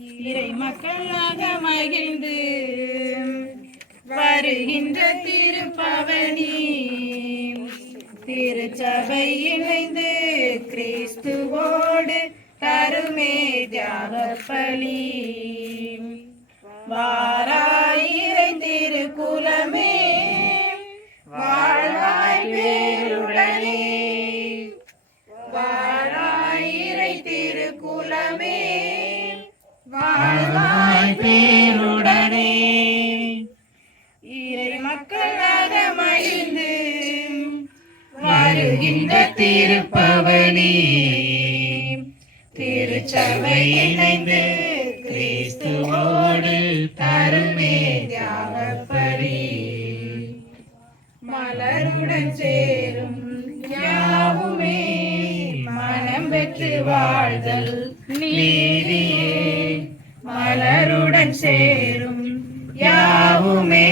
இறை மக்களாக மகிழ்ந்து வருகின்ற திருப்பவனி திருச்சபை இணைந்து கிறிஸ்துவோடு தருமே தியாக பலி. வாராயிரை திருக்குலமே வாழ்வாய் பேருடனே, வாராயிரை திருக்குலமே வாழ்வாய் பேருடனே. இறை மக்களாக மகிழ்ந்து வருகின்ற திருப்பவனி திருச்சபை இணைந்து கிறிஸ்துவோடு தருமே தியாக பலி. மலருடன் சேரும் யாவுமே மனம் பெற்று வாழ்தல் நீதியே. மலருடன் சேரும் யாவுமே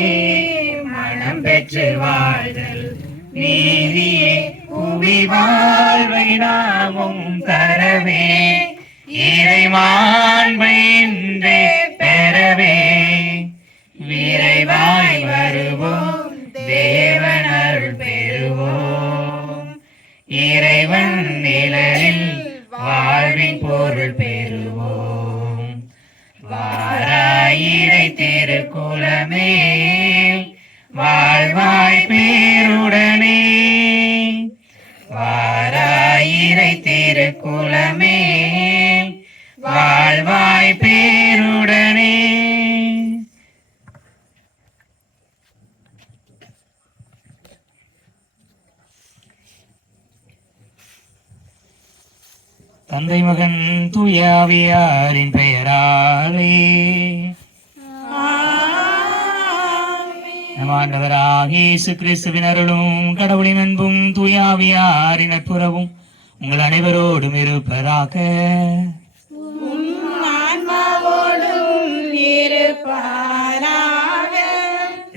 மனம் பெற்று வாழ்தல் நீதியே. புவி வாழ்வை நாமும் தரவே இறை மாண்பை இன்றே பெறவே விரைவாய் வருவோம் தேவன் அருள் பெறுவோம். இறைவன் நிழலில் வாழ்வின் பொருள் பெறுவோம். வாராயிரை திருக்குலமே வாழ்வாய் பேருடனே, வாராயிரை திருக்குலமே வாழ்வாய் பேருடனே. தந்தை மகன் தூய ஆவியாரின் பெயராலே நம் ஆண்டவராகிய இயேசு கிறிஸ்துவின் அருளும் கடவுளின் அன்பும் தூய ஆவியாரின் நட்புறவும் உங்கள் அனைவரோடும் இருப்பதாக.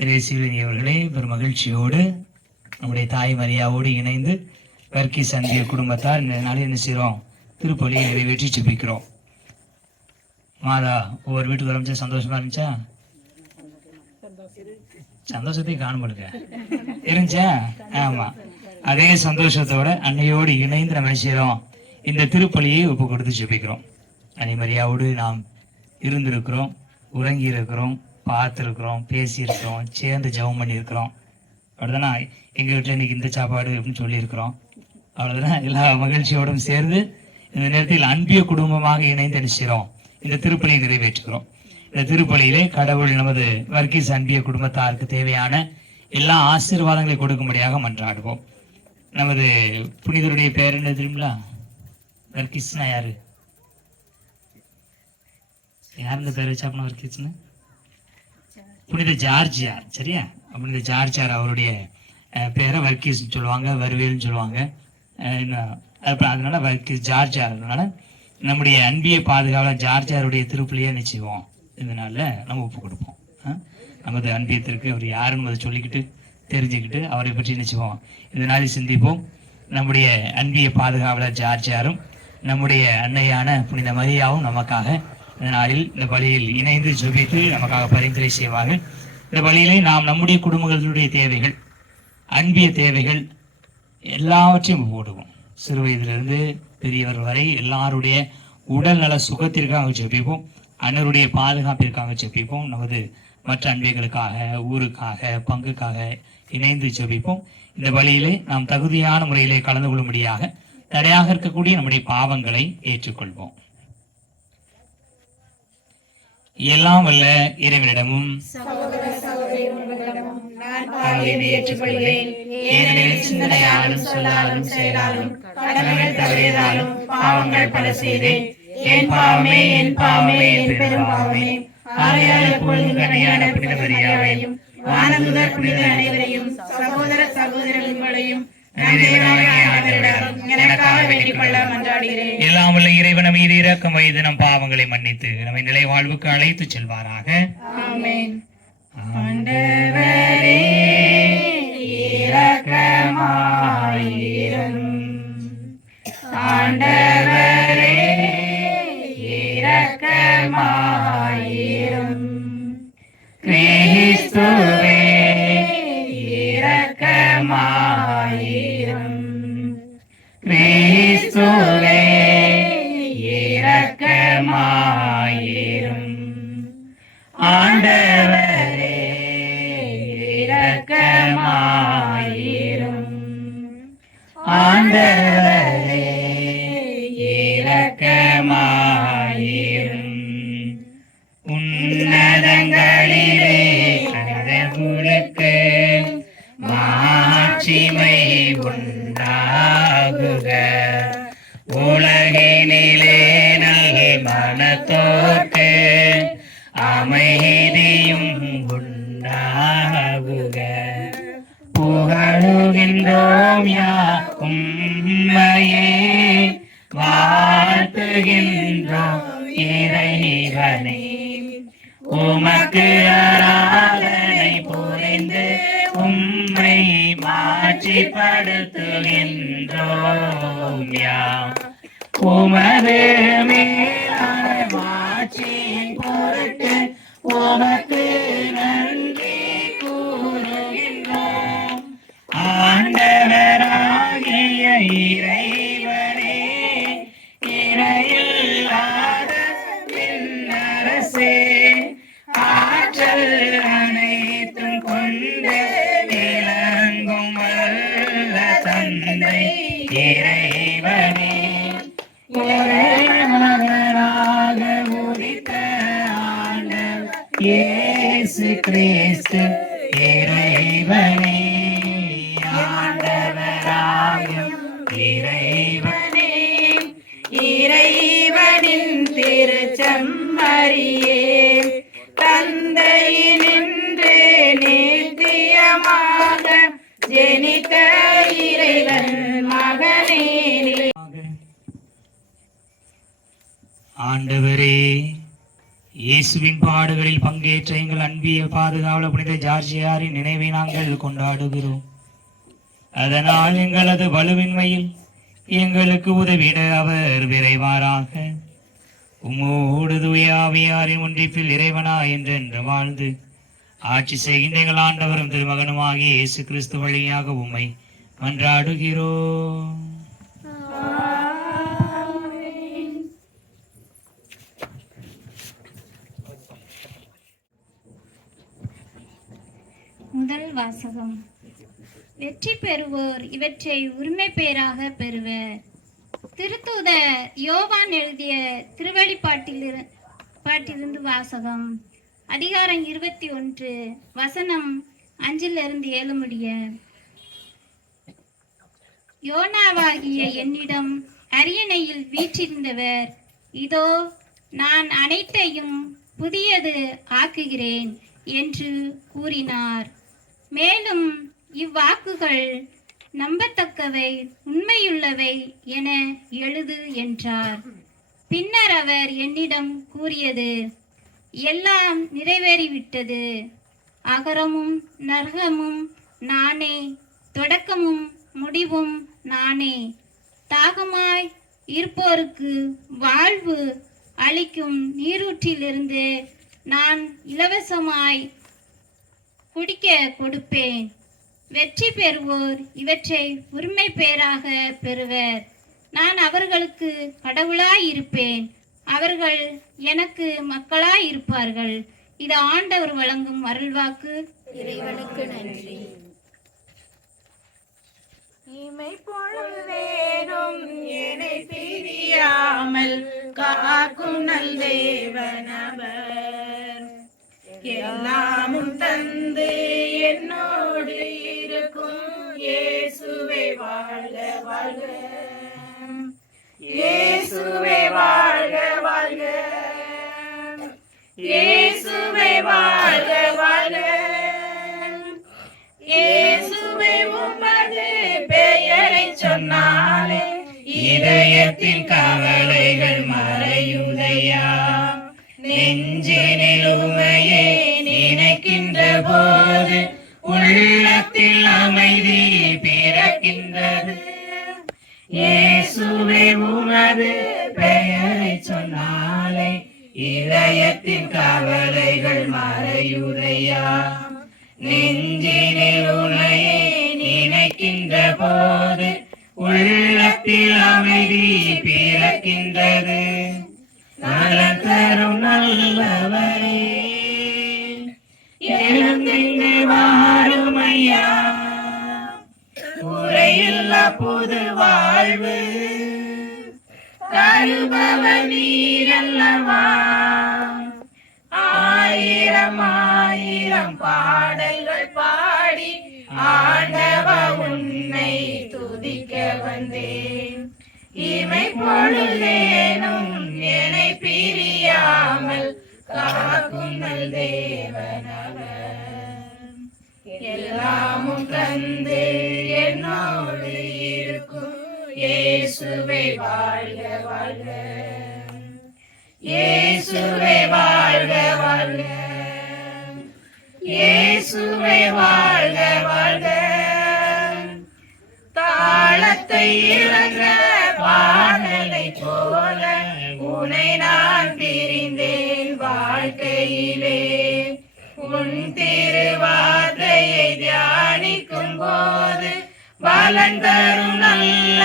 இயேசுவினியவர்களே, பெரும் மகிழ்ச்சியோடு நம்முடைய தாய் மரியாவோடு இணைந்து வர்க்கி சந்திய குடும்பத்தார் இந்த நாளில் என்ன செய்கிறோம்? திருப்பலியை நிறைவேற்றி ஜெபிக்கிறோம். மாதா ஒவ்வொரு வீட்டுக்கு ஆரம்பிச்சா சந்தோஷமா இருந்துச்சா? சந்தோஷத்தை காணப்படுங்க இருந்துச்சா? ஆமா, அதே சந்தோஷத்தோட அன்னையோடு இணைந்து நம்ம செய்யறோம், இந்த திருப்பலியை ஒப்பு கொடுத்து ஜெபிக்கிறோம். அன்னை மரியாவோடு நாம் இருந்திருக்கிறோம், உறங்கி இருக்கிறோம், பார்த்துருக்கிறோம், பேசியிருக்கிறோம், சேர்ந்து ஜெபம் பண்ணியிருக்கிறோம். அப்படிதானா? எங்க வீட்டுல இன்னைக்கு இந்த சாப்பாடு அப்படின்னு சொல்லியிருக்கிறோம். அவ்வளவுதானே? எல்லா மகிழ்ச்சியோடும் சேர்ந்து இந்த நேரத்தில் அன்பிய குடும்பமாக இணைந்து நினைச்சிரோம், இந்த திருப்பலியை நிறைவேற்றுகிறோம். இந்த திருப்பலியிலே கடவுள் நமது வர்க்கீஸ் அன்பிய குடும்பத்தாருக்கு தேவையான எல்லா ஆசீர்வாதங்களை கொடுக்கும்படியாக மன்றாடுவோம். நமது புனிதருடைய பெயர் என்ன தெரியுங்களா? வர்க்கீஸ்னா யாரு? யார் இந்த பேர் வச்சாப்பா வர்க்கீஸ்னு? புனித ஜார்ஜியார். சரியா? புனித ஜார்ஜியார் அவருடைய பேரை வர்க்கீஸ்ன்னு சொல்லுவாங்க, வருவேல்னு சொல்லுவாங்க. அதனால வர்க்கீஸ் ஜார்ஜியார். அதனால நம்முடைய அன்பிய பாதுகாவலர் ஜார்ஜியாருடைய திருப்பலியை நிச்சயம் இதனால நம்ம ஒப்பு கொடுப்போம். நமது அன்பியத்திற்கு அவர் யாருன்னு சொல்லிக்கிட்டு தெரிஞ்சுக்கிட்டு அவரை பற்றி நிச்சயம் இந்த நாளில் சிந்திப்போம். நம்முடைய அன்பிய பாதுகாவலர் ஜார்ஜியாரும் நம்முடைய அன்னையான புனித மரியாவும் நமக்காக இந்த நாளில் இந்த பலியில் இணைந்து ஜெபித்து நமக்காக பரிந்துரை செய்வார்கள். இந்த பலியிலே நாம் நம்முடைய குடும்பங்களுடைய தேவைகள், அன்பிய தேவைகள் எல்லாவற்றையும் போடுவோம். சிறு வயதிலிருந்து பெரியவர் வரை எல்லாருடைய உடல் நல சுகத்திற்காக ஜெபிப்போம், அன்னருடைய பாதுகாப்பிற்காக ஜெபிப்போம், நமது மற்ற அன்பிகளுக்காக, ஊருக்காக, பங்குக்காக இணைந்து ஜெபிப்போம். இந்த வழியிலே நாம் தகுதியான முறையிலே கலந்து கொள்ளும்படியாக தடையாக இருக்கக்கூடிய நம்முடைய பாவங்களை ஏற்றுக்கொள்வோம். எல்லாம் வல்ல இறைவனிடமும் ஏற்றுக்கொள்கிறேன். ஏனெனில் சிந்தனையாலும் சொல்லாலும் செயலாலும் கடமைகள் தவறியதாலும் பாவங்கள் பல செய்தேன். என் பாவமே, என் பாவமே, என் பெரும் பாவமே. ஆகையால் எப்பொழுதும் கனியான புனித மரியாவையும் வானதூதர் புனித அனைவரையும் சகோதர சகோதரர்களையும் எனக்காக வேண்டிக் கொள்ள மன்றாடுகிறேன். எல்லாம் வல்ல இறைவன் மீது இரக்கம் வைத்து நம் பாவங்களை மன்னித்து நம்மை நிலை வாழ்வுக்கு அழைத்து செல்வாராக. ஆமென். ஆண்டவரே இரக்கமாயிரும். ஆண்டவரே இரக்கமாயிரும். இரக்கமாயிரும். கிறிஸ்துவே இரக்கமாயிரும். கிறிஸ்துவே இரக்கமாயிரும். ஆண்டவரே இரக்கமாயிரும். ஆண்டவரே இரக்கமாயிரும். உன்னதங்களிலே கடவுளுக்கு மாட்சிமை உண்டாகுக. உலகினிலே நல் மனத்தோர்க்கு அமைதியும் உண்டாகுக. புகழுகின்றோம் உம்மையே, வாழ்த்துகின்றோம் இறைவனே. உமக்கு ஆராதனை புரிந்து உம்மை மாட்சிப்படுத்துகின்றோம். உமது மேலான மாட்சியின் பொருட்டு உமக்கு நன்றி கூறுகின்றோம். ஆண்டவராகிய இறைவனே, இறையில்லாத விண்ணரசே, ஆற்றல் அனைத்தும் கொண்டு விளங்கும் வல்ல தந்தை இறைவனே, ஒரே மகனாக உதித்த ஆண்டவர் இயேசு கிறிஸ்து இறைவனே. ஆண்டவராகும் இறைவனே, இறைவனின் திருச்செம்மறியே, தந்தையினின்று நித்தியமாக ஜெனித்த இறைவன் மகனே. ஆண்டவரே, இயேசுவின் பாடுகளில் பங்கேற்ற எங்கள் அன்பிய பாதுகாவலர் புனித ஜார்ஜியாரின் நினைவை நாங்கள் கொண்டாடுகிறோம். அதனால் எங்களது வலுவின்மையில் எங்களுக்கு உதவிட அவர் விரைவாராக. உம்மோடு தூய ஆவியாரின் ஒன்றிப்பில் இறைவனா என்றென்று வாழ்ந்து ஆட்சி செய்கின்ற எங்கள் ஆண்டவரும் திருமகனுமாகிய இயேசு கிறிஸ்து வழியாக உம்மை மன்றாடுகிறோம். முதல் வாசகம். வெற்றி பெறுவோர் இவற்றை உரிமை பேராக பெறுவர். திருத்தூதர் யோவான் எழுதிய திருவெளிப்பாட்டிலிருந்து வாசகம். அதிகாரம் 21, வசனம் 5-7 முடிய. யோனாவாகிய என்னிடம் அரியணையில் வீற்றிருந்தவர், இதோ நான் அனைத்தையும் புதியது ஆக்குகிறேன் என்று கூறினார். மேலும் இவ்வாக்குகள் நம்பத்தக்கவை, உண்மையுள்ளவை என எழுது என்றார். பின்னர் அவர் என்னிடம் கூறியது, எல்லாம் நிறைவேறிவிட்டது. அகரமும் நரகமும் நானே, தொடக்கமும் முடிவும் நானே. தாகமாய் இருப்போருக்கு வாழ்வு அளிக்கும் நீரூற்றிலிருந்து நான் இலவசமாய் குடிக்க கொடுப்பேன். வெற்றி பெறுவோர் இவற்றை உரிமை பேராக பெறுவர். நான் அவர்களுக்கு கடவுளாய் இருப்பேன், அவர்கள் எனக்கு மக்களாய் இருப்பார்கள். இது ஆண்டவர் வழங்கும் அருள்வாக்கு. இறைவனுக்கு நன்றி. இமைப்பொழுதேனும் என்னை பிரியாமல் காக்கும் நல் தேவனவர், எல்லாமும் தந்து என்னோடு இருக்கும் இயேசுவே வாழ்க வாழ்க. இயேசுவே வாழ்க வாழ்க. இயேசுவே வாழ்க வாழ்க. இயேசுவே உமது பெயரை சொன்னாலே இதயத்தின் கவலைகள் மறையுதையா. நெஞ்சினில் உமையை நினைக்கின்ற போது உள்ளத்தில் அமைதி பிறக்கின்றது. இயேசுவே உமது பெயரை சொன்னாலே இதயத்தின் கவலைகள் மறையுதையா. நெஞ்சினில் உன்னையே நினைக்கின்ற போது உள்ளத்தில் அமைதி பிறக்கின்றது. நலம் தரும் நல்லவரே எழுந்திருந்து வாருமையா. குறையில்லா புது வாழ்வு தருபவர் நீரல்லவா. ஆயிரம் ஆயிரம் பாடல்கள் பாடி ஆண்டவா உன்னை துதிக்க வந்தேன். இமை பொழுதேனும் என்னை பிரியாமல் காக்கும் நல் தேவனவர். எல்லாமும் தந்து என்னோடு இருக்கும் இயேசுவே வாழ்க வாழ்க. இயேசுவே வாழ்க வாழ்க. இயேசுவே வாழ்க வாழ்க. தாளத்தை இழந்த பாடலை போல உன்னை நான் பிரிந்தேன் வாழ்க்கையிலே. உன் திருவார்த்தையை தியானிக்கும் போது பலன் தரும் நல்ல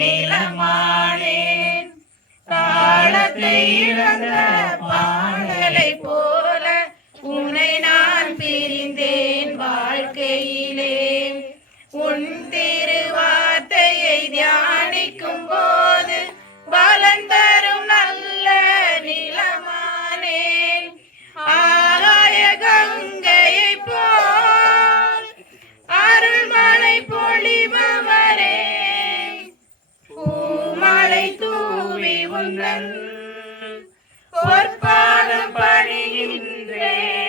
நிலமானேன். தாளத்தை இழந்த பாடலை போல உன்னை நான் பிரிந்தேன் வாழ்க்கையிலே. உன் திருவார்த்தையை தியானிக்கும் போது பலன் தரும் நல்ல நிலமானேன். ஆகாய கங்கையை போல் அருள்மழை பொழிபவரே, பூமழை தூவி உந்தன் பொற்பாதம் பணிகின்றேன்.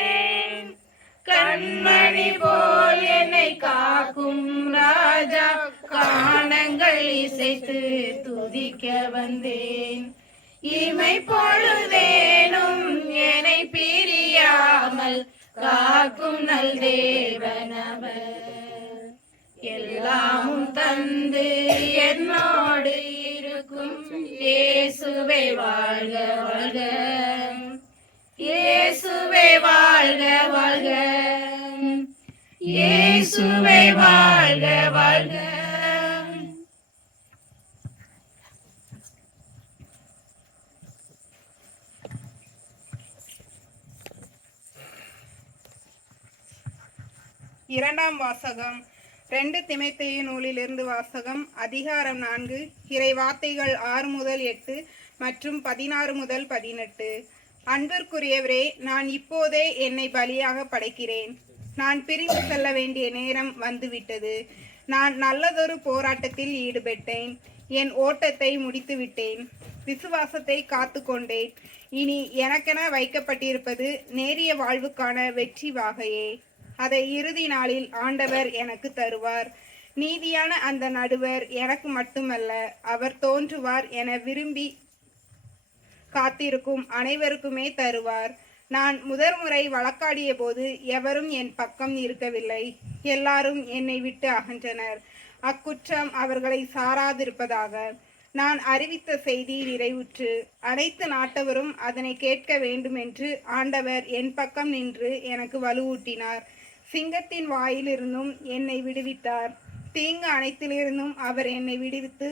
கண்மணி போல் என்னை காக்கும் ராஜா, கானங்கள் இசைத்து துதிக்க வந்தேன். இமை பொழுதேனும் என்னை பிரியாமல் காக்கும் நல் தேவனவர். எல்லாமும் தந்து என்னோடு இருக்கும் இயேசுவே வாழ்க வாழ்க. இயேசுவே வாழ்க வாழ்க. இயேசுவே வாழ்க வாழ்க. இரண்டாம் வாசகம் 2 தீமோத்தேயு நூலிலிருந்து வாசகம். அதிகாரம் 4, இறை வார்த்தைகள் 6 முதல் 8 மற்றும் 16 முதல் 18. அன்பிற்குரியவரே, நான் இப்போதே என்னை பலியாக படைக்கிறேன். நான் பிரிந்து செல்ல வேண்டிய நேரம் வந்துவிட்டது. நான் நல்லதொரு போராட்டத்தில் ஈடுபட்டேன். என் ஓட்டத்தை முடித்து விட்டேன். விசுவாசத்தை காத்து கொண்டேன். இனி எனக்கென வைக்கப்பட்டிருப்பது நேரிய வாழ்வுக்கான வெற்றி வாகையே. அதை இறுதி நாளில் ஆண்டவர் எனக்கு தருவார். நீதியான அந்த நடுவர் எனக்கு மட்டுமல்ல, அவர் தோன்றுவார் என விரும்பி காத்திருக்கும் அனைவருக்குமே தருவார். நான் முதற்முறை வழக்காடிய போது எவரும் என் பக்கம் இருக்கவில்லை. எல்லாரும் என்னை விட்டு அகன்றனர். அக்குற்றம் அவர்களை சாராதிருப்பதாக. நான் அறிவித்த செய்தி நிறைவுற்று. அனைத்து நாட்டவரும் அதனை கேட்க வேண்டும் என்று ஆண்டவர் என் பக்கம் நின்று எனக்கு வலுவூட்டினார். சிங்கத்தின் வாயிலிருந்தும் என்னை விடுவித்தார். தீங்கு அனைத்திலிருந்தும் அவர் என்னை விடுவித்து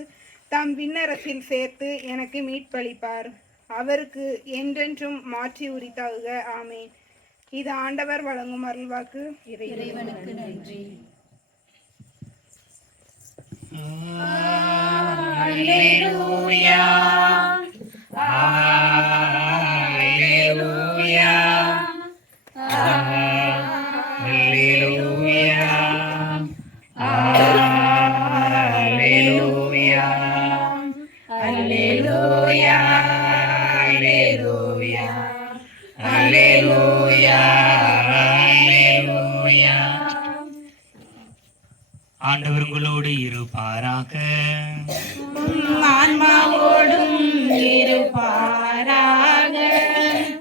தம் விண்ணரசில் சேர்த்து எனக்கு மீட்பளிப்பார். அவருக்கு என்றென்றும் மாற்றி உரித்தாகுக. ஆமேன். இது ஆண்டவர் வழங்கும் அருள்வாக்கு. இறைவனுக்கு நன்றி. Alleluia. Alleluia. Alleluia. Alleluia. Alleluia. Alleluia. Alleluia. ஆண்டவர் உங்களோடு இருப்பாராக. ஆன்மாவோடும் இருப்பாராக.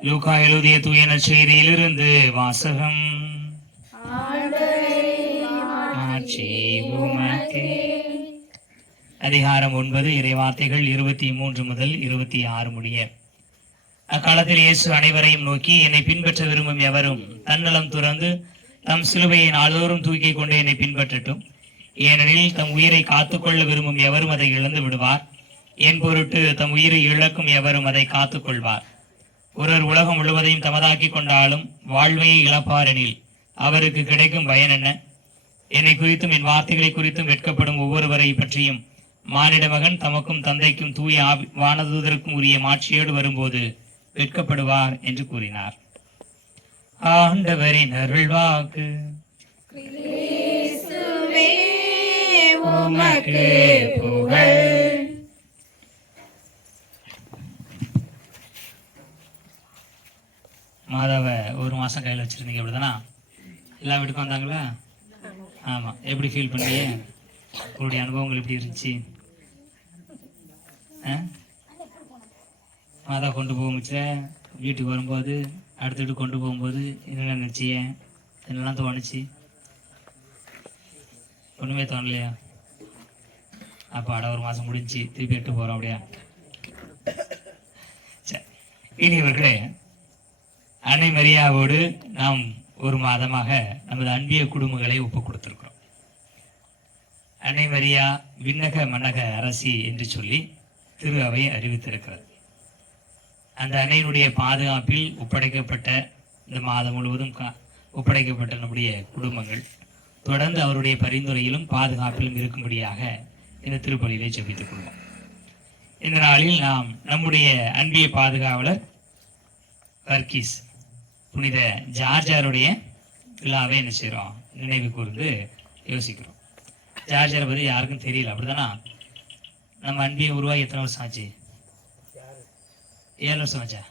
லூக்கா எழுதிய தூய நற்செய்தியிலிருந்து வாசகம். ஆட்சி உமக்கே. அதிகாரம் 9, இறைவார்த்தைகள் 23 முதல் 26 முடிய. அக்காலத்தில் இயேசு அனைவரையும் நோக்கி, என்னை பின்பற்ற விரும்பும் எவரும் தன்னலம் துறந்து தம் சிலுவையை நாள்தோறும் தூக்கி கொண்டு என்னை பின்பற்றட்டும். ஏனெனில் தம் உயிரை காத்துக்கொள்ள விரும்பும் எவரும் அதை இழந்து விடுவார். என் பொருட்டு தம் உயிரை இழக்கும் எவரும் அதை காத்துக்கொள்வார். ஒருவர் உலகம் முழுவதையும் தமதாக்கி கொண்டாலும் வாழ்வையை இழப்பார் எனில் அவருக்கு கிடைக்கும் பயன் என்ன? என்னை குறித்தும் என் வார்த்தைகளை குறித்தும் வெட்கப்படும் ஒவ்வொருவரை பற்றியும் மானிட மகன் தமக்கும் தந்தைக்கும் தூய வானதூதருக்கும் உரிய மாட்சியோடு வரும்போது வெட்கப்படுவார் என்று கூறினார். ஆண்டவரின் அருள்வாக்கு. உமக்கு புகழ். மாதாவை ஒரு மாசம் கையில் வச்சிருந்தீங்க அப்படிதானா? எல்லா வீட்டுக்கும் வந்தாங்களா? ஆமா. எப்படி ஃபீல் பண்ணீங்க? உங்களுடைய அனுபவங்கள் எப்படி இருந்துச்சு? மாதா கொண்டு போகும்போது வீட்டுக்கு வரும்போது அடுத்துட்டு கொண்டு போகும்போது என்னென்ன நினச்சிய? என்னெல்லாம் தோணுச்சு? ஒன்றுமே தோணலையா? அப்போ ஒரு மாதம் முடிஞ்சு திருப்பி எட்டு போகிறோம் அப்படியா? சரி, இனியவர்களே, அன்னை மரியாவோடு நாம் ஒரு மாதமாக நமது அன்பிய குடும்பங்களை ஒப்புக் கொடுத்திருக்கிறோம். அன்னை மரியா விண்ணக மன்னக அரசி என்று சொல்லி திரு அவை அறிவித்திருக்கிறது. அந்த அன்னையினுடைய பாதுகாப்பில் ஒப்படைக்கப்பட்ட இந்த மாதம் முழுவதும் ஒப்படைக்கப்பட்ட நம்முடைய குடும்பங்கள் தொடர்ந்து அவருடைய பரிந்துரையிலும் பாதுகாப்பிலும் இருக்கும்படியாக இந்த திருப்பலியிலே ஜெபித்துக் கொள்வோம். இந்த நாளில் நாம் நம்முடைய அன்பிய பாதுகாவலர் வர்கீஸ் புனித ஜார்ஜாருடைய விழாவை என்ன செய்கிறோம்? நினைவு கூர்ந்து யோசிக்கிறோம். ஜார்ஜரை பற்றி யாருக்கும் தெரியல, அப்படிதானா? நம்ம அன்பியை உருவாகி எத்தனை வருஷம் ஆச்சு? 7 வருஷம் ஆச்சா?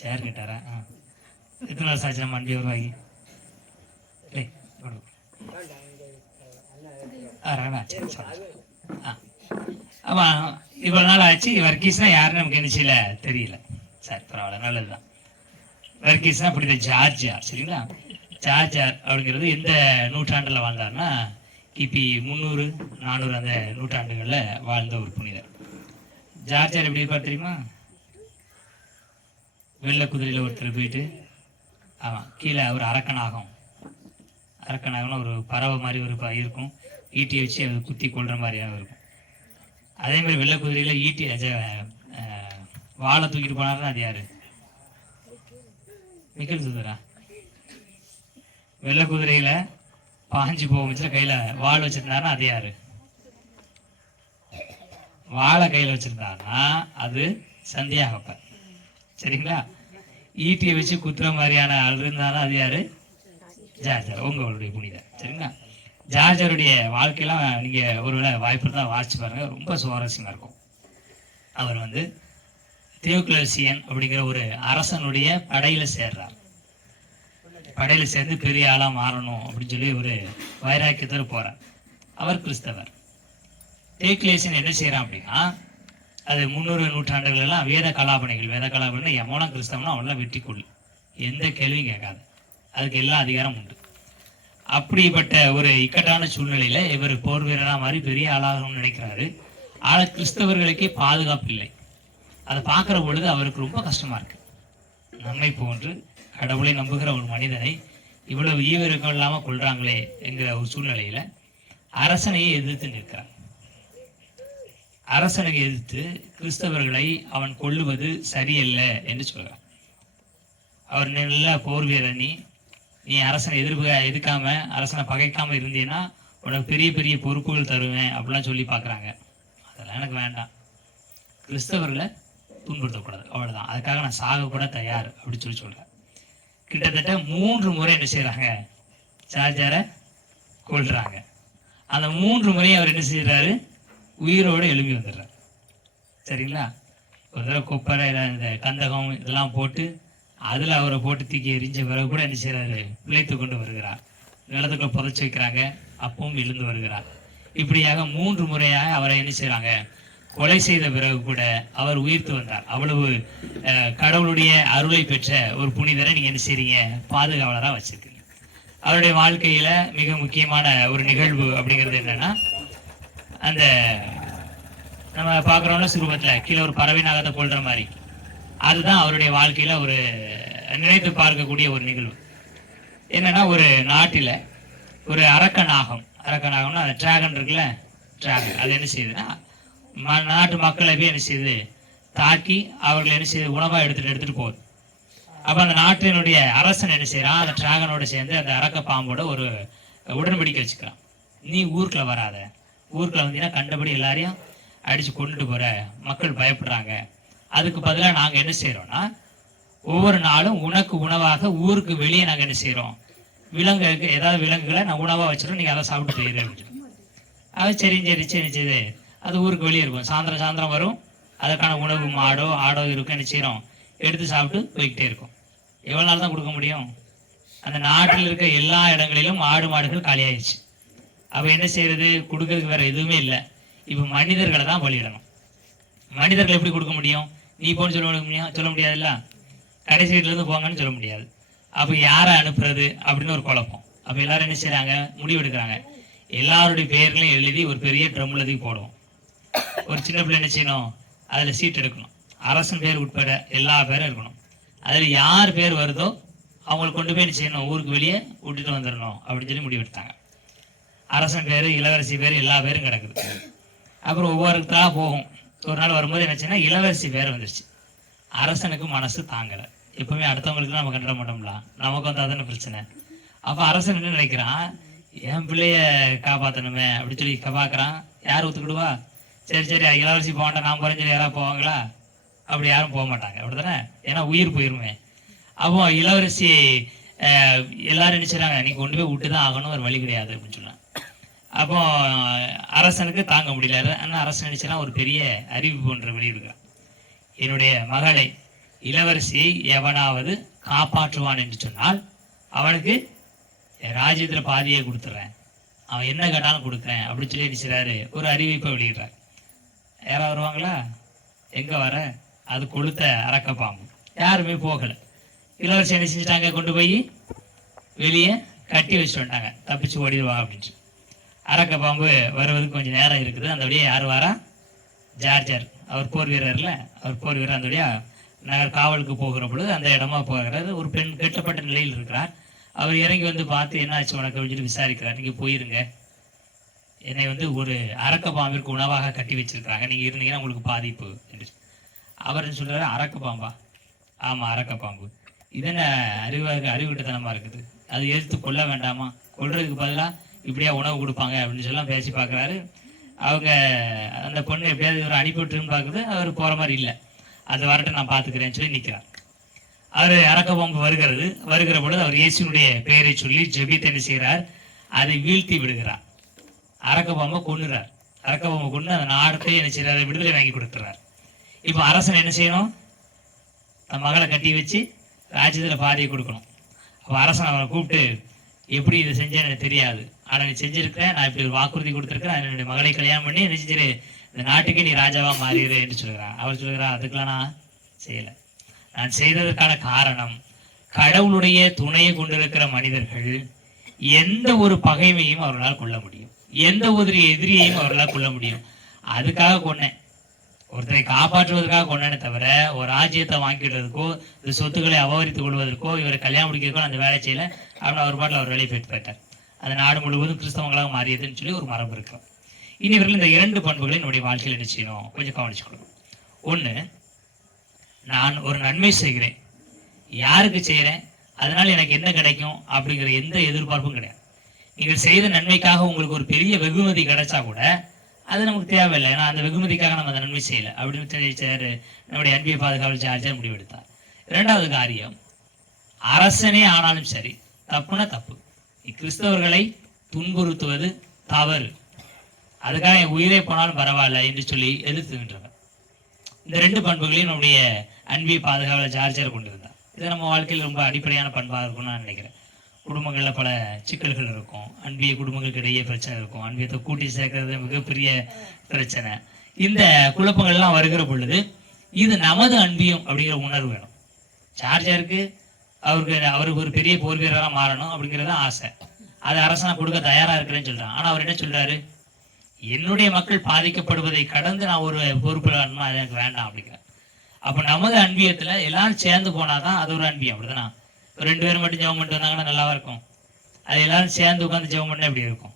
சேர் கேட்டாரா? எத்தனை வருஷம் ஆச்சு நம்ம அன்பியை உருவாகி? ஆமா, இவ்வளவு நாள் ஆச்சு. வர்கீஸ்னா யாருன்னு நமக்கு என்ன செய்யல, தெரியல. சரி, பரவாயில்ல, நல்லதுதான். வர்கீஸ்னா புனித ஜார்ஜியார். சரிங்களா? ஜார்ஜியார் அப்படிங்கிறது எந்த நூற்றாண்டுல வாழ்ந்தார்னா கிபி 300 400 அந்த நூற்றாண்டுகள்ல வாழ்ந்த ஒரு புனிதர். ஜார்ஜியார் எப்படி இருப்பார் தெரியுமா? வெள்ளை குதிரையில ஒருத்தர் போயிட்டு, ஆமா, கீழே ஒரு அரக்கனாகும். அரக்கனாகனா ஒரு பறவை மாதிரி ஒரு இருக்கும், ஈட்டியை வச்சு அதை குத்தி கொள்ற மாதிரியாக இருக்கும். அதே மாதிரி வெள்ளை குதிரையில ஈட்டி வாழை தூக்கிட்டு போனாருன்னா அது யாரு? மிக்கல் சுந்தரா? வெள்ளை குதிரையில பாஞ்சு போக கையில வாள் வச்சிருந்தாருன்னா அது யாரு? வாழை கையில வச்சிருந்தாருன்னா அது சந்தியாகப்பர். சரிங்களா? ஈட்டியை வச்சு குத்துற மாதிரியான ஆள் இருந்தாலும் அது யாரு? ஜார்ஜர், உங்களுடைய புனிதர். சரிங்களா? ஜார்ஜருடைய வாழ்க்கையெல்லாம் நீங்க ஒருவேளை வாய்ப்பு தான் வாசிச்சு பாருங்க, ரொம்ப சுவாரஸ்யமா இருக்கும். அவர் தியோக்ளசியன் அப்படிங்கிற ஒரு அரசனுடைய படையில சேர்றார். படையில சேர்ந்து பெரிய ஆளா மாறணும் அப்படின்னு சொல்லி ஒரு வைராக்கியத்தோடு போறார். அவர் கிறிஸ்தவர். தியோக்ளசியன் என்ன செய்யறான் அப்படின்னா, அது 300 நூற்றாண்டுகள் எல்லாம் வேத கலாபணிகள் எவனும் கிறிஸ்தவனும் அவனெல்லாம் வெட்டி கொள்ளு, எந்த கேள்வியும் கேட்காது, அதுக்கு எல்லா அதிகாரம் உண்டு. அப்படிப்பட்ட ஒரு இக்கட்டான சூழ்நிலையில இவர் போர் வீரனா மாதிரி பெரிய ஆளாகணும்னு நினைக்கிறாரு. ஆனால் கிறிஸ்தவர்களுக்கே பாதுகாப்பு இல்லை. அதை பார்க்கிற பொழுது அவருக்கு ரொம்ப கஷ்டமா இருக்கு. நம்மை போன்று கடவுளை நம்புகிற ஒரு மனிதனை இவ்வளவு ஈவிரக்கம் இல்லாம கொள்றாங்களே என்கிற ஒரு சூழ்நிலையில அரசனையே எதிர்த்து நிற்கிறார். அரசனை எதிர்த்து கிறிஸ்தவர்களை அவன் கொல்லுவது சரியல்ல என்று சொல்கிறார். அவர் நல்ல போர் வீரர், நீ அரசனை எதிர்க்காம அரசனை பகைக்காம இருந்தீன்னா உனக்கு பெரிய பெரிய பொறுப்புகள் தருவேன் அப்படிலாம் சொல்லி பார்க்குறாங்க. அதெல்லாம் எனக்கு வேண்டாம், கிறிஸ்தவர்களை துன்புறுத்தக்கூடாது, அவ்வளோதான், அதுக்காக நான் சாக கூட தயார் அப்படின்னு சொல்லி சொல்கிறேன். கிட்டத்தட்ட 3 முறை என்ன செய்கிறாங்க? ஜார்ஜரை கொள்றாங்க. அந்த 3 முறையும் அவர் என்ன செய்கிறாரு? உயிரோடு எழுப்பி வந்துடுறார். சரிங்களா? ஒரு தடவை கொப்பரை இந்த கந்தகம் இதெல்லாம் போட்டு அதில் அவரை போட்டு தூக்கி எரிஞ்ச பிறகு கூட என்ன செய்கிறாரு? பிழைத்து கொண்டு வருகிறார். நிலத்துக்குள்ள புதைச்சி வைக்கிறாங்க, அப்பவும் எழுந்து வருகிறார். இப்படியாக 3 முறையாக அவரை என்ன செய்கிறாங்க? கொலை செய்த பிறகு கூட அவர் உயிர்த்து வந்தார். அவ்வளவு கடவுளுடைய அருளை பெற்ற ஒரு புனிதரை நீங்க என்ன செய்றீங்க? பாதுகாவலராக வச்சிருக்கீங்க. அவருடைய வாழ்க்கையில மிக முக்கியமான ஒரு நிகழ்வு அப்படிங்கிறது என்னன்னா, அந்த நம்ம பார்க்குறோம்ல சுரூபத்தில் கீழே ஒரு பறவை நாகத்தை கொள்ற மாதிரி அதுதான் அவருடைய வாழ்க்கையில ஒரு நினைத்து பார்க்கக்கூடிய ஒரு நிகழ்வு. என்னன்னா, ஒரு நாட்டில ஒரு அரக்கநாகம்னா அந்த டிராகன் இருக்குல்ல, டிராகன் அது என்ன செய்யுதுன்னா நாட்டு மக்களை போய் என்ன செய்யுது, தாக்கி அவர்கள் என்ன செய்யுது, உணவா எடுத்துட்டு போகுது. அப்ப அந்த நாட்டினுடைய அரசன் என்ன செய்யறான், அந்த டிராகனோட சேர்ந்து அந்த அரக்க பாம்போட ஒரு உடன்படிக்கை வச்சுக்கிறான். நீ ஊருக்குள்ள வராத, ஊருக்குள்ள வந்தீங்கன்னா கண்டபடி எல்லாரையும் அடிச்சு கொண்டுட்டு போற, மக்கள் பயப்படுறாங்க. அதுக்கு பதிலாக நாங்க என்ன செய்யறோம்னா, ஒவ்வொரு நாளும் உனக்கு உணவாக ஊருக்கு வெளியே நாங்க என்ன செய்யறோம், விலங்குகளுக்கு ஏதாவது விலங்குகளை நான் உணவா வச்சிடும், நீங்க அதை சாப்பிட்டு போயிரு அப்படின்னு. அது சரி அது ஊருக்கு வெளியே இருக்கும். சாயந்தரம் வரும், அதற்கான உணவு மாடோ ஆடோ இருக்கும், என்ன செய்யறோம், எடுத்து சாப்பிட்டு போய்கிட்டே இருக்கும். எவ்வளவு நாள் தான் கொடுக்க முடியும்? அந்த நாட்டில் இருக்க எல்லா இடங்களிலும் ஆடு மாடுகள் காலியாயிடுச்சு. அப்ப என்ன செய்யறது, கொடுக்கறதுக்கு வேற எதுவுமே இல்லை. இப்ப மனிதர்களை தான் பலியிடணும். மனிதர்கள் எப்படி கொடுக்க முடியும்? நீ போன்னு சொல்ல முடியாதுல்ல, கடைசி வீட்டுல இருந்து போங்கன்னு சொல்ல முடியாது. அப்ப யாரை அனுப்புறது அப்படின்னு ஒரு குழப்பம். அப்ப எல்லாரும் என்ன செய்யறாங்க, முடிவு எடுக்கிறாங்க. எல்லாருடைய பெயர்களையும் எழுதி ஒரு பெரிய ட்ரம்ல தூக்கி போடுவோம். ஒரு சின்ன பிள்ளை என்ன செய்யணும், அதுல சீட் எடுக்கணும். அரசன் பேர் உட்பட எல்லா பேரும் இருக்கணும். அதுல யார் பேர் வருதோ அவங்களுக்கு கொண்டு போய் என்ன செய்யணும், ஊருக்கு வெளியே விட்டுட்டு வந்துடணும் அப்படின்னு சொல்லி முடிவு எடுத்தாங்க. அரசன் பேரு, இளவரசி பேரு, எல்லா பேரும் கிடக்குது. அப்புறம் ஒவ்வொருத்தரா போகும். ஒரு நாள் வரும்போது என்னச்சுன்னா, இளவரசி பேர் வந்துருச்சு. அரசனுக்கு மனசு தாங்கலை. எப்பவுமே அடுத்தவங்களுக்கு நம்ம கண்டிட மாட்டோம்ல, நமக்கு வந்து அதான பிரச்சனை. அப்ப அரசன் என்ன நினைக்கிறான், என் பிள்ளைய காப்பாற்றணுமே அப்படின்னு சொல்லி பாக்குறான். யார் ஒத்துக்கிடுவா? சரி இளவரசி போகண்டா, நான் போறேன்னு சொல்லி யாராவது போவாங்களா? அப்படி யாரும் போக மாட்டாங்க, அப்படித்தானே? ஏன்னா உயிர் போயிருமே. அப்போ இளவரசி எல்லாரும் நினைச்சாங்க, நீ கொண்டு போய் விட்டுதான் ஆகணும், ஒரு வழி கிடையாது அப்படின்னு சொன்னான். அப்போ அரசனுக்கு தாங்க முடியல. ஆனால் அரசன் நினைச்சா ஒரு பெரிய அறிவிப்பு ஒன்று வெளியிடுகிறான். என்னுடைய மகளை இளவரசியை எவனாவது காப்பாற்றுவான் என்று சொன்னால் அவனுக்கு ராஜ்யத்துல பாதியை கொடுத்துட்றேன், அவன் என்ன கேட்டாலும் கொடுக்குறேன் அப்படின்னு சொல்லி நினைச்சாரு. ஒரு அறிவிப்பை வெளியிடுறார். யாராவது வருவாங்களா? எங்க வர, அது கொளுத்த அரக்க பாம்பு. யாருமே போகல. இளவரசி என்ன செஞ்சுட்டாங்க, கொண்டு போய் வெளியே கட்டி வச்சுட்டு வந்துட்டாங்க, தப்பிச்சு ஓடிடுவாங்க அப்படின்னு. அரக்க பாம்பு வருவதுக்கு கொஞ்சம் நேரம் இருக்குது. அந்த வழியா யார் வரா? ஜார்ஜர், அவர் போர் வீரர்ல, அவர் போர் வீரர். அந்த வழியா நகர் காவலுக்கு போகிற பொழுது அந்த இடமா போகிறாரு. ஒரு பெண் கெட்டப்பட்ட நிலையில் இருக்கிறார். அவர் இறங்கி வந்து பார்த்து, என்ன ஆச்சு உனக்கு அப்படின்னு விசாரிக்கிறார். நீங்க போயிருங்க, என்னை வந்து ஒரு அரக்க பாம்பிற்கு உணவாக கட்டி வச்சிருக்காங்க, நீங்க இருந்தீங்கன்னா உங்களுக்கு பாதிப்பு என்று. அவர் சொல்றாரு, அரக்க பாம்பா? ஆமா, அரக்க பாம்பு. இதென்ன அறிவுகிட்டத்தனமா இருக்குது, அது எதிர்த்து கொல்ல வேண்டாமா? கொல்றதுக்கு பதிலாக இப்படியா உணவு கொடுப்பாங்க அப்படின்னு சொல்லலாம் பேசி பார்க்குறாரு. அவங்க அந்த பொண்ணு எப்படியாவது இவர் அனுப்பிவிட்டுருன்னு பார்க்குது. அவர் போகிற மாதிரி இல்லை. அது வரட்டும், நான் பார்த்துக்கிறேன்னு சொல்லி நிற்கிறார். அவர் அரக்க பாம்பு வருகிற பொழுது அவர் இயேசுனுடைய பெயரை சொல்லி ஜெபித்து என்ன செய்கிறார், அதை வீழ்த்தி விடுகிறார். அரக்க பாம்பை கொன்னுறார். அரக்க பாம்பை கொண்டு அந்த நாடத்தை என்ன செய்யறாரு, விடுதலை வாங்கி கொடுத்துறார். இப்போ அரசன் என்ன செய்யணும், தன் மகளை கட்டி வச்சு ராஜ்யத்தில் பாதியை கொடுக்கணும். அப்போ அரசன் அவரை கூப்பிட்டு, எப்படி இதை செஞ்சேன்னு எனக்கு தெரியாது, ஆனால் நீ செஞ்சிருக்கிறேன், நான் இப்படி ஒரு வாக்குறுதி கொடுத்துருக்கேன், என்னுடைய மகளை கல்யாணம் பண்ணி என்ன செஞ்சிரு, இந்த நாட்டுக்கே நீ ராஜாவா மாறிடு என்று சொல்கிறார். அவர் சொல்கிறார், அதுக்கெல்லாம் நான் செய்யலை. நான் செய்ததற்கான காரணம், கடவுளுடைய துணையை கொண்டிருக்கிற மனிதர்கள் எந்த ஒரு பகைமையும் அவர்களால் கொள்ள முடியும், எந்த ஒரு எதிரியையும் அவர்களால் கொள்ள முடியும். அதுக்காக கொன்னேன், ஒருத்தரை காப்பாற்றுவதற்காக கொண்டனே தவிர ஒரு ராஜ்யத்தை வாங்கிடுறதுக்கோ, இந்த சொத்துக்களை அபகரித்துக் கொள்வதற்கோ, இவரை கல்யாணம் முடிக்கிறதுக்கோ அந்த வேலை செய்யல. அப்படின்னு அவர் பாட்டில் அவர் வேலையை பெற்று போயிட்டார். அந்த நாடு முழுவதும் கிறிஸ்தவங்களாக மாறியதுன்னு சொல்லி ஒரு மரபு இருக்கும். இனி இவர்கள் இந்த 2 பண்புகளை என்னுடைய வாழ்க்கையில் என்ன செய்யணும், கொஞ்சம் கவனிச்சுக்கணும். ஒன்று, நான் ஒரு நன்மை செய்கிறேன், யாருக்கு செய்கிறேன், அதனால எனக்கு என்ன கிடைக்கும் அப்படிங்கிற எந்த எதிர்பார்ப்பும் கிடையாது. நீங்கள் செய்த நன்மைக்காக உங்களுக்கு ஒரு பெரிய வெகுமதி கிடைச்சா கூட அது நமக்கு தேவையில்லை. ஏன்னா அந்த வெகுமதிக்காக நம்ம அந்த நன்மை செய்யலை அப்படின்னு நம்முடைய அன்பிய பாதுகாவல் ஜார்ஜர் முடிவெடுத்தார். 2வது காரியம், அரசனே ஆனாலும் சரி, தப்புனா தப்பு, கிறிஸ்தவர்களை துன்புறுத்துவது தவறு, அதுக்காக என் உயிரே போனாலும் பரவாயில்ல என்று சொல்லி எதிர்த்துகின்றனர். இந்த 2 பண்புகளையும் நம்முடைய அன்பிய பாதுகாவலர் ஜார்ஜர் கொண்டிருந்தார். இது நம்ம வாழ்க்கையில் ரொம்ப அடிப்படையான பண்பாக இருக்கும்னு நான் நினைக்கிறேன். குடும்பங்களில் பல சிக்கல்கள் இருக்கும், அன்பிய குடும்பங்களுக்கு இடையே பிரச்சனை இருக்கும், அன்பியத்தை கூட்டி சேர்க்கறது மிகப்பெரிய பிரச்சனை. இந்த குழப்பங்கள்லாம் வருகிற பொழுது இது நமது அன்பியம் அப்படிங்கிற உணர்வு வேணும். ஜார்ஜருக்கு அவருக்கு ஒரு பெரிய போர் வீரராக மாறணும் அப்படிங்கிறது ஆசை. அது அரசனா கொடுக்க தயாரா இருக்கிறேன்னு சொல்றான். ஆனா அவர் என்ன சொல்றாரு, என்னுடைய மக்கள் பாதிக்கப்படுவதை கடந்து நான் ஒரு பொறுப்பு எனக்கு வேண்டாம் அப்படிங்கிற. அப்ப நமது அன்பியத்துல எல்லாரும் சேர்ந்து போனாதான் அது ஒரு அன்பியம். அப்படிதானா? 2 பேரும் மட்டும் ஜெபம் பண்ணிட்டு வந்தாங்கன்னா நல்லாவா இருக்கும்? அது எல்லாரும் சேர்ந்து உட்காந்து ஜெபம் பண்ணா எப்படி இருக்கும்?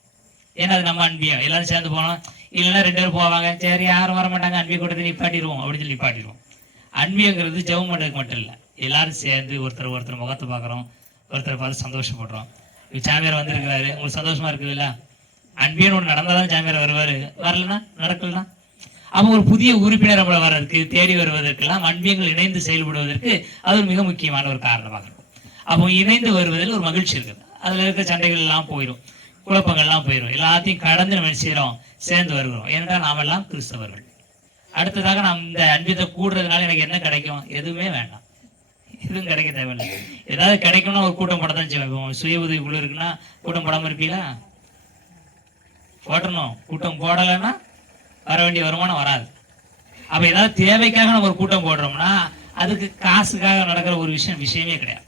ஏன்னா அது நம்ம அன்பியம். எல்லாரும் சேர்ந்து போனோம், இல்லைன்னா 2 பேரும் போவாங்க, சரி யாரும் வர மாட்டாங்க, அன்பிய கூட்டத்தை நிப்பாட்டிடுவோம் அப்படின்னு சொல்லி நிப்பாட்டிடுவோம். அன்பியங்கிறது ஜெபம் பண்ணுறதுக்கு மட்டும் இல்லை, எல்லாரும் சேர்ந்து ஒருத்தர் முகத்தை பார்க்குறோம், ஒருத்தரை பார்த்து சந்தோஷப்படுறோம். சாமியார் வந்திருக்கிறாரு, உங்களுக்கு சந்தோஷமா இருக்குது இல்ல? அன்பியன் ஒன்று நடந்தாதான் சாமியார் வருவாரு, வரலன்னா நடக்கலன்னா. அப்போ ஒரு புதிய உறுப்பினர் நம்மளை வர்றதுக்கு தேடி வருவதற்கெல்லாம் அன்பியங்கள் இணைந்து செயல்படுவதற்கு அது ஒரு மிக முக்கியமான ஒரு காரணமாக இருக்கும். அப்போ இணைந்து வருவதில் ஒரு மகிழ்ச்சி இருக்குது. அதுல இருக்க சண்டைகள் எல்லாம் போயிடும், குழப்பங்கள்லாம் போயிடும், எல்லாத்தையும் கடந்து நம்ம செய்யறோம், சேர்ந்து வருகிறோம். ஏனென்றால் நாம் எல்லாம் கிறிஸ்தவர்கள். அடுத்ததாக நாம் இந்த அன்பியத்தை கூடுறதுனால எனக்கு என்ன கிடைக்கும்? எதுவுமே வேண்டாம், எதுவும் கிடைக்க தேவையில்லை. ஏதாவது கிடைக்கணும்னா ஒரு கூட்டம் போட தான் செய்வோம். சுய உதவி குழு இருக்குன்னா கூட்டம் போடாம இருப்பீங்களா? போட்டணும். கூட்டம் போடலைன்னா வர வேண்டிய வருமானம் வராது. அப்ப ஏதாவது தேவைக்காக நம்ம ஒரு கூட்டம் போடுறோம்னா அதுக்கு காசுக்காக நடக்கிற ஒரு விஷயமே கிடையாது.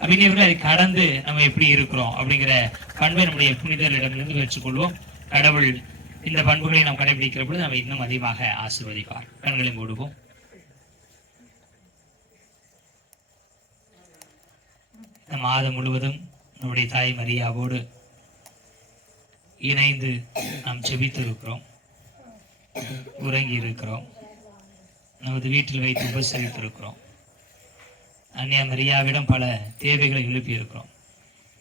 அப்படின்னு அதை கடந்து நம்ம எப்படி இருக்கிறோம் அப்படிங்கிற பண்பை நம்முடைய புனிதரிடமிருந்து வச்சுக்கொள்வோம். கடவுள் இந்த பண்புகளை நாம் கடைபிடிக்கிற பொழுது நம்ம இன்னும் அதிகமாக ஆசீர்வதிப்பார். கண்களை மூடுவோம். இந்த மாதம் முழுவதும் நம்முடைய தாய் மரியாவோடு இணைந்து நாம் ஜெபித்து இருக்கிறோம், உறங்கி இருக்கிறோம், நமது வீட்டில் வைத்து உபசரித்திருக்கிறோம். அன்னை மரியாவிடம் பல தேவைகளை எழுப்பி இருக்கிறோம்.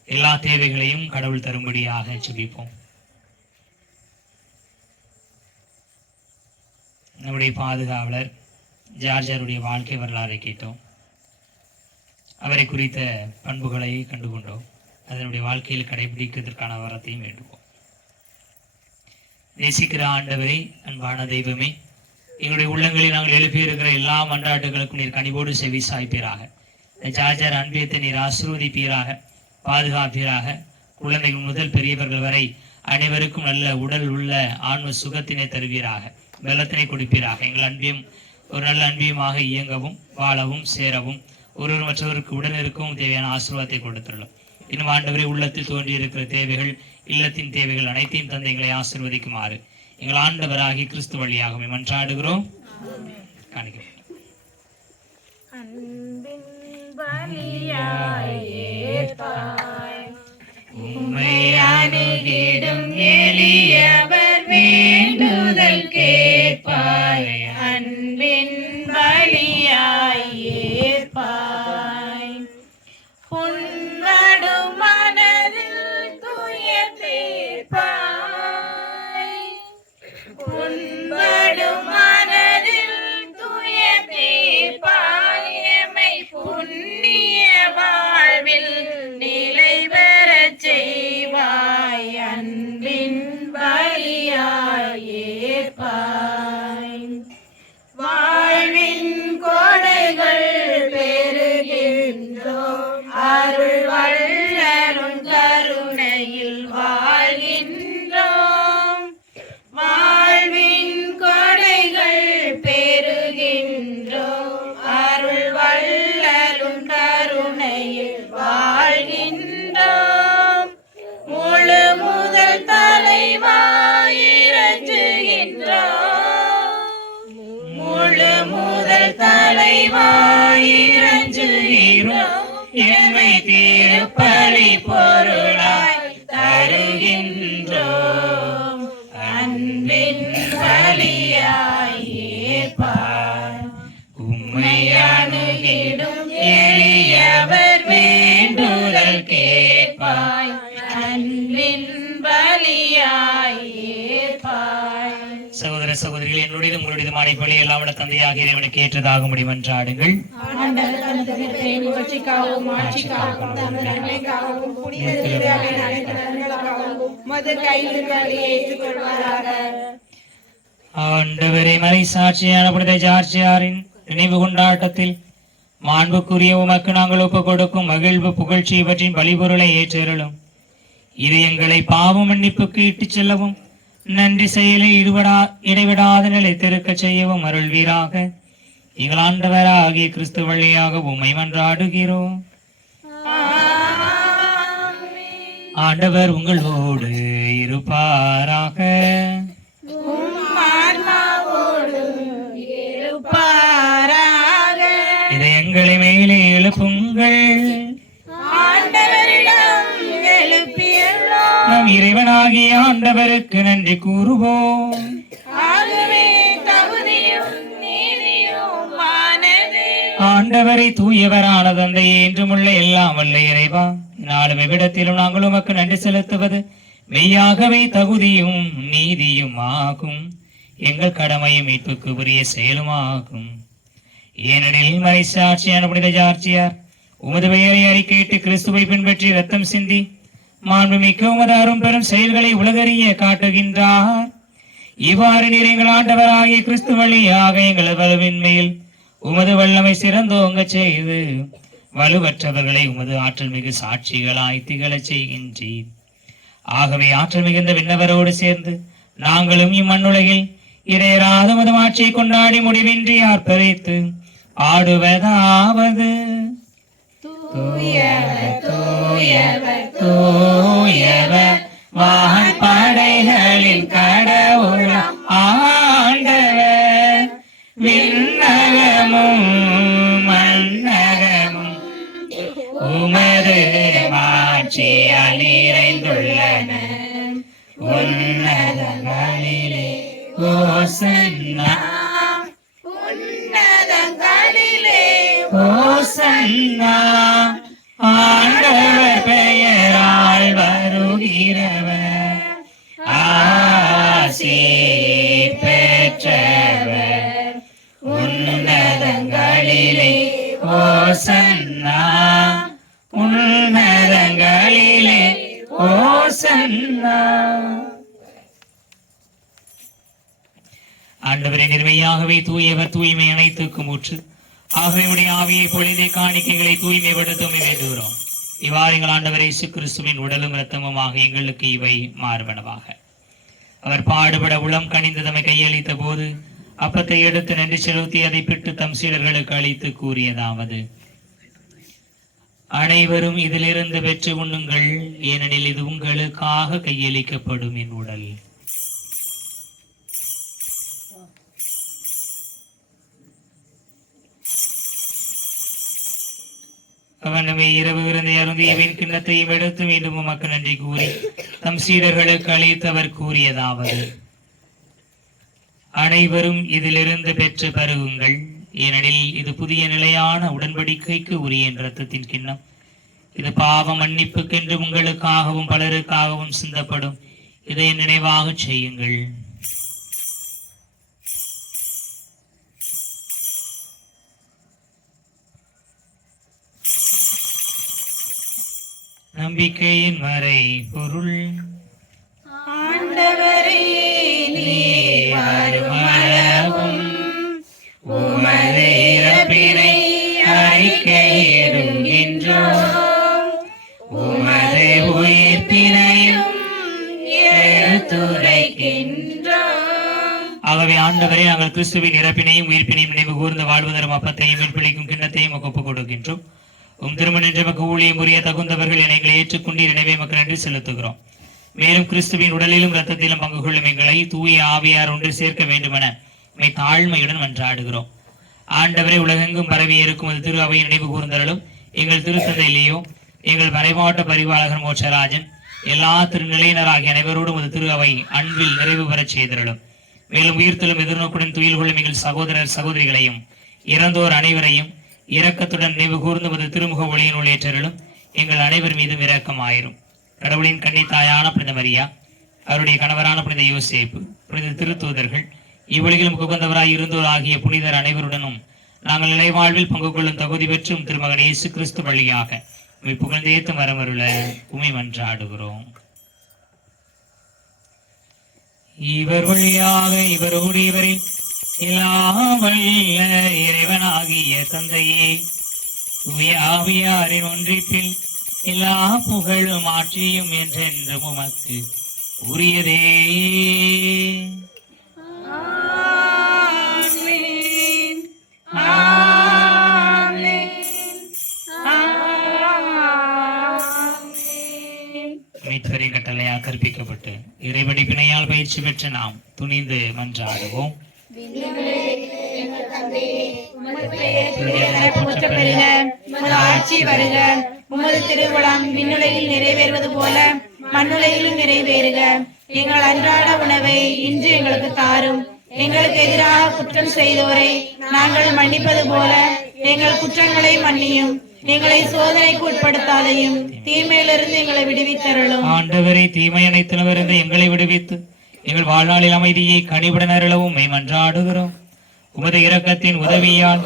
எல்லா தேவைகளையும் கடவுள் தரும்படியாக ஜெபிப்போம். நம்முடைய பாதுகாவலர் ஜார்ஜருடைய வாழ்க்கை வரலாறை கேட்டோம், அவரை குறித்த பண்புகளை கண்டுகொண்டோம். அதனுடைய வாழ்க்கையில் கடைபிடிக்கிறதுக்கான வரத்தையும் வேண்டுவோம். நேசிக்கிற ஆண்டவரை, அன்பான தெய்வமே, எங்களுடைய உள்ளங்களில் நாங்கள் எழுப்பியிருக்கிற எல்லா மன்றாட்டுகளுக்கும் நீர் கனிவோடு செவி சாய்ப்பீராக. ஜார்ஜர் அன்பியத்தை நீர் ஆசீர்வதிப்பீராக, பாதுகாப்பீராக. குழந்தைகள் முதல் பெரியவர்கள் வரை அனைவருக்கும் நல்ல உடல் உள்ள ஆன்ம சுகத்தினை தருவீராக, வெள்ளத்தினை கொடுப்பீராக. எங்கள் அன்பியம் ஒரு நல்ல அன்பியமாக இயங்கவும் வாழவும் சேரவும் ஒருவர் மற்றவருக்கு உடன் இருக்கவும் தேவையான ஆசீர்வாதத்தை கொடுத்துள்ளோம். இன்னும் ஆண்டவரே, உள்ளத்தில் தோன்றியிருக்கிற தேவைகள், இல்லத்தின் தேவைகள் அனைத்தையும் தந்து எங்களை ஆசீர்வதிக்குமாறு எங்கள் ஆண்டவராகி கிறிஸ்து வழியாக மன்றாடுகிறோம். காணிக்கிறோம். உம்மை அணுகிடும் எளியவர் வேண்டுதல் கேட்பாய், அன்பின் பலியாய் ஏற்பாய். புண்படும் மனதில் துயர் தீர்ப்பாய், புண்படும் மனதில் துயர் தீர்ப்பாய். எமை புண்ணிய வாழ்வில் நிலை பெறச் செய்வாய், அன்பின் பலியாய் ஏற்பாய். வாழ்வின் கொடைகள் பெறுகின்றோம், அருள் வள்ளரும் கருணையில் வாழ்கின்றோம். வாழ்வின் கொடைகள் பெறுகின்றோம், அருள் வள்ளரும் கருணையில் வாழ்கின்றோம். முழு முதல் தலைவாயிரஞ்சுகின்றோம், முழு முதல் தலைவாயிரஞ்சுகின்றோம். எம்மை திருப்பலி பொருளாய் தருகின்றோம், அன்பின் பலியாய் ஏற்பாய். உம்மை அணுகிடும் எளியவர் வேண்டுதல் கேட்பாய், அன்பின் பலியாய் ஏற்பாய். சகோதர சகோதரிகள், என்னுடைய உங்களுடைய மாடைப்பள்ளி எல்லாம் விட தந்தையாக இறைவனுக்கு ஏற்றதாக முடியும் என்றாடுங்கள். ஆண்டவரை மறை சாட்சியான புனித ஜார்ஜியாரின் நினைவு கொண்டாட்டத்தில் மாண்புக்குரிய உமக்கு நாங்கள் ஒப்புக் கொடுக்கும் மகிழ்வு புகழ்ச்சியை பற்றி பலிபொருளை ஏற்றருளும். இது எங்களை பாவ மன்னிப்புக்கு இட்டுச் செல்லவும் நன்றி செயலை இடைவிடாத நிலைத்திருக்க செய்யவும் அருள்வீராக. எங்கள் ஆண்டவராகிய கிறிஸ்து வழியாக உம்மை மன்றாடுகிறோம். ஆண்டவர் உங்களோடு இருப்பாராக. இருப்பாராக. கரங்களை மேலே எழுப்புங்கள். ஆண்டவரிடம் எழுப்பியுள்ளோம். நம் இறைவனாகிய ஆண்டவருக்கு நன்றி கூறுவோம். ஆகவே தகுதியும் நீதியுமானது. ஆண்டவரை தூயவரான தந்தையே, என்றுமுள்ள எல்லாம் வல்ல இறைவா, நாளும் எவ்விடத்திலும் நாங்கள் உமக்கு நன்றி செலுத்துவது மெய்யாகவே தகுதியும் நீதியும் ஆகும். எங்கள் கடமையும் மீட்புக்கு உரிய செயலுமாகும். ஏனெனில் மறைசாட்சியான புனித ஜார்ஜியார் உமது பெயரை அறிக்கையிட்டு கிறிஸ்துவை பின்பற்றி ரத்தம் சிந்தி மாண்புமிக்க உமது அரும் பெரும் செயல்களை உலகறிய காட்டுகின்றார். இவ்வாறு நீர் எங்கள் ஆண்டவராகிய கிறிஸ்து வழியாக எங்கள் வலுவின்மையில் உமது வல்லமை சிறந்தோங்க செய்து வலுவற்றவர்களை உமது ஆற்றல் மிகு சாட்சிகளாய் திகழச் செய்கின்றீர். ஆகவே ஆற்றல் மிகுந்த விண்ணவரோடு சேர்ந்து நாங்களும் இம்மண்ணுலகில் இடையராத உமது ஆட்சியை கொண்டாடி முடிவின்றி ஆர்ப்பரித்து ஆடுவதாவது: தூயவர் தூயவர் தூயவர் வான் படைகளின் கடவுளாம் ஆண்டவர், விண்ணகமும் மண்ணகமும் உமது மாட்சியால் நிறைந்துள்ளன. உன்னதங்களிலே ஓசன்னா, உன்னதங்களிலே ஓசன்னா. ஆண்டவர் பெயரால் வருகிறவர் ஆசி பெற்றவர். உன்னதங்களிலே ஓசன்னா, உன்னதங்களிலே ஓசன்னா. ஆண்டவரை நிர்மையாகவே தூயவர், தூய்மை அனைத்துக்கும் ஊற்று. ஆகவே உடைய ஆவியை பொழுதை காணிக்கைகளை தூய்மைப்படுத்தும் வேண்டுகிறோம். இவ்வாறு எங்கள் ஆண்டவர் இயேசு கிறிஸ்துவின் உடலும் இரத்தமுமாக எங்களுக்கு இவை மாறுபனவாக. அவர் பாடுபட உளம் கனிந்து தம்மை கையளித்த போது அப்பத்தை எடுத்து நன்றி செலுத்தி அதை பிட்டு தம் சீடர்களுக்கு அளித்து கூறியதாவது: அனைவரும் இதிலிருந்து பெற்று உண்ணுங்கள், ஏனெனில் இது உங்களுக்காக கையளிக்கப்படும் என் உடல். அவன் நம்மை இரவு விருந்தை அருந்தியவின் கிண்ணத்தையும் எடுத்து மீண்டும் உமக்கு நன்றி கூறி தம் சீடர்களுக்கு அளித்தவர் கூறியதாவது: அனைவரும் இதிலிருந்து பெற்று பருகுங்கள், ஏனெனில் இது புதிய நிலையான உடன்படிக்கைக்கு உரிய இரத்தத்தின் கிண்ணம். இது பாவ மன்னிப்புக்கென்று உங்களுக்காகவும் பலருக்காகவும் சிந்தப்படும். இதை நினைவாக செய்யுங்கள். நம்பிக்கையின் மறை பொருள். ஆண்டவரே, நீர் வருமளவும் உமது இறப்பினை அறிக்கையிடுகின்றோம், உமது உயிர்ப்பினையும் எடுத்துரைக்கின்றோம். ஆகவே ஆண்டவரே, நாங்கள் கிறிஸ்துவின் இறப்பினையும் உயிர்ப்பினையும் நினைவு கூர்ந்து வாழ்வதரும் அப்பத்தையும் மீட்பிழைக்கும் கிண்ணத்தையும் ஒப்புக் கொடுக்கின்றோம். திருமணம் எமக்கு ஊழியம் புரிய தகுந்தவர்கள் எங்களை ஏற்றுக்கொண்டு எனவே எமக்கு நன்றி செலுத்துகிறோம். மேலும் கிறிஸ்துவின் உடலிலும் இரத்தத்திலும் பங்கு கொள்ளும் எங்களை தூய ஆவியார் ஒன்று சேர்க்க வேண்டுமென தாழ்மையுடன் மன்றாடுகிறோம். ஆண்டவரை உலகெங்கும் பரவி இருக்கும் அது திரு அவையை நினைவு கூர்ந்தருளும். எங்கள் திருத்தந்தையிலேயோ எங்கள் மறைமாவட்ட பரிபாலகர் மோட்சராஜன் எல்லா திருநிலையினராகிய அனைவரோடும் அது திரு அவை அன்பில் நிறைவு பெறச் செய்திருளும். மேலும் உயிர்த்தலும் எதிர்நோக்குடன் துயில் கொள்ளும் எங்கள் சகோதரர் சகோதரிகளையும் இறந்தோர் அனைவரையும் இரக்கத்துடன் நினைவு கூர்ந்து திருமுக ஒளியினுள் ஏற்றருளும். எங்கள் அனைவர் மீதும் இரக்கமாயிரும். கடவுளின் கன்னித்தாயான புனித மரியா, அவருடைய கணவரான புனித யோசேப்பு, புனித திருத்தூதர்கள், இவ்வுலகிலும் உகந்தவராய் இருந்தோர் ஆகிய புனிதர் அனைவருடனும் நாங்கள் நிலைவாழ்வில் பங்கு கொள்ளும் தகுதி பெற்றும் திருமகன் இயேசு கிறிஸ்து வழியாக உம்மை புகழ்ந்தேத்து மரமருள உம்மை மன்றாடுகிறோம். இவர் வழியாக இவரோடு இவரில் எல்லாம் வல்ல இறைவனாகிய தந்தையே, தூய ஆவியாரின் ஒன்றிப்பில் எல்லா புகழும் ஆட்சியும் என்றென்றும் உமக்கு உரியதே. ஆமென். ஆமென். ஆமென். மீட்பரின் கட்டளையாக கற்பிக்கப்பட்டு இறைவடிப்பினையால் பயிற்சி பெற்ற நாம் துணிந்து மன்றாடுவோம். எங்கள் தந்தையே, உமது பெயர் போற்ற பெறுக. உமது ஆட்சி வருக. உமது திருவுளம் விண்ணுலகில் நிறைவேறுவது போல மண்ணுலகிலும் நிறைவேறுக. எங்கள் அன்றாட உணவை இன்று எங்களுக்கு தாரும். எங்களுக்கு எதிராக குற்றம் செய்தோரை நாங்கள் மன்னிப்பது போல எங்கள் குற்றங்களை மன்னியும். எங்களை சோதனைக்கு உட்படுத்தாதையும் தீமையிலிருந்து எங்களை விடுவித்தருளும். ஆண்டவரே, தீமை அனைத்திலிருந்து எங்களை விடுவித்து எங்கள் வாழ்நாளில் அமைதியை கனிவுடன் அருளவும் மன்றாடுகிறோம். உமது இரக்கத்தின் உதவியால்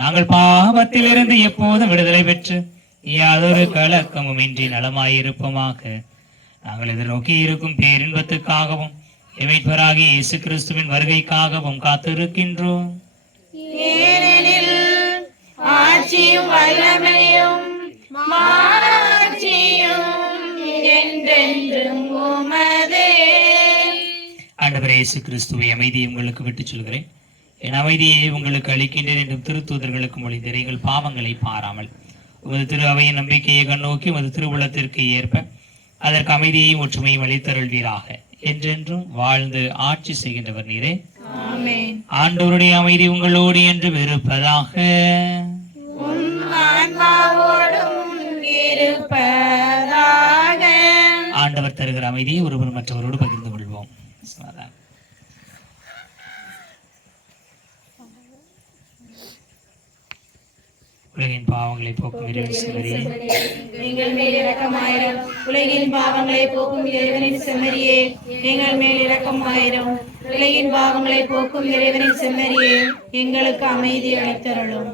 நாங்கள் பாவத்திலிருந்து எப்போதும் விடுதலை பெற்று யாதொரு கலக்கமும் இன்றி நலமாயிருப்போமாக. நாங்கள் எதிர்நோக்கி இருக்கும் பேரின்பத்துக்காகவும் இமைப்பராகிய இயேசு கிறிஸ்துவின் வருகைக்காகவும் காத்திருக்கின்றோம். ஏனெனில் ஆட்சியும் வல்லமையும் மாட்சியும் என்றென்றும் உமதே. ஆண்டவர் இயேசு கிறிஸ்துவை அமைதியை உங்களுக்கு விட்டுச் சொல்கிறேன், என் அமைதியை உங்களுக்கு அளிக்கின்றேன் என்றும் திருத்தூதர்களுக்கு மொழிந்தீர். எங்கள் பாவங்களை பாராமல் உமது திரு அவையின் நம்பிக்கையை கண்ணோக்கி உமது திருவுளத்திற்கு ஏற்ப அதற்கு அமைதியையும் ஒற்றுமையும் அளித்தருள்வீராக. என்றென்றும் வாழ்ந்து ஆட்சி செய்கின்றவர் நீரே. ஆமென். ஆண்டவருடைய அமைதி உங்களோடு என்று இருப்பதாக. ஆன்மாவோடும் இருப்பதாக. ஆண்டவர் தருகிற அமைதியை ஒருவர் மற்றவரோடு பகிர்ந்து கொள்வோம். சமாதானம். உலகின் பாவங்களை போக்கும் இறைவன் செம்மறியே, எங்கள் மேல் இரக்கமாயிரும். உலகின் பாவங்களை போக்கும் இறைவனின் செம்மறியே, எங்கள் மேல் இரக்கமாயிரும். உலகின் பாவங்களை போக்கும் இறைவனின் செம்மறியே, எங்களுக்கு அமைதி அளித்தருளும்.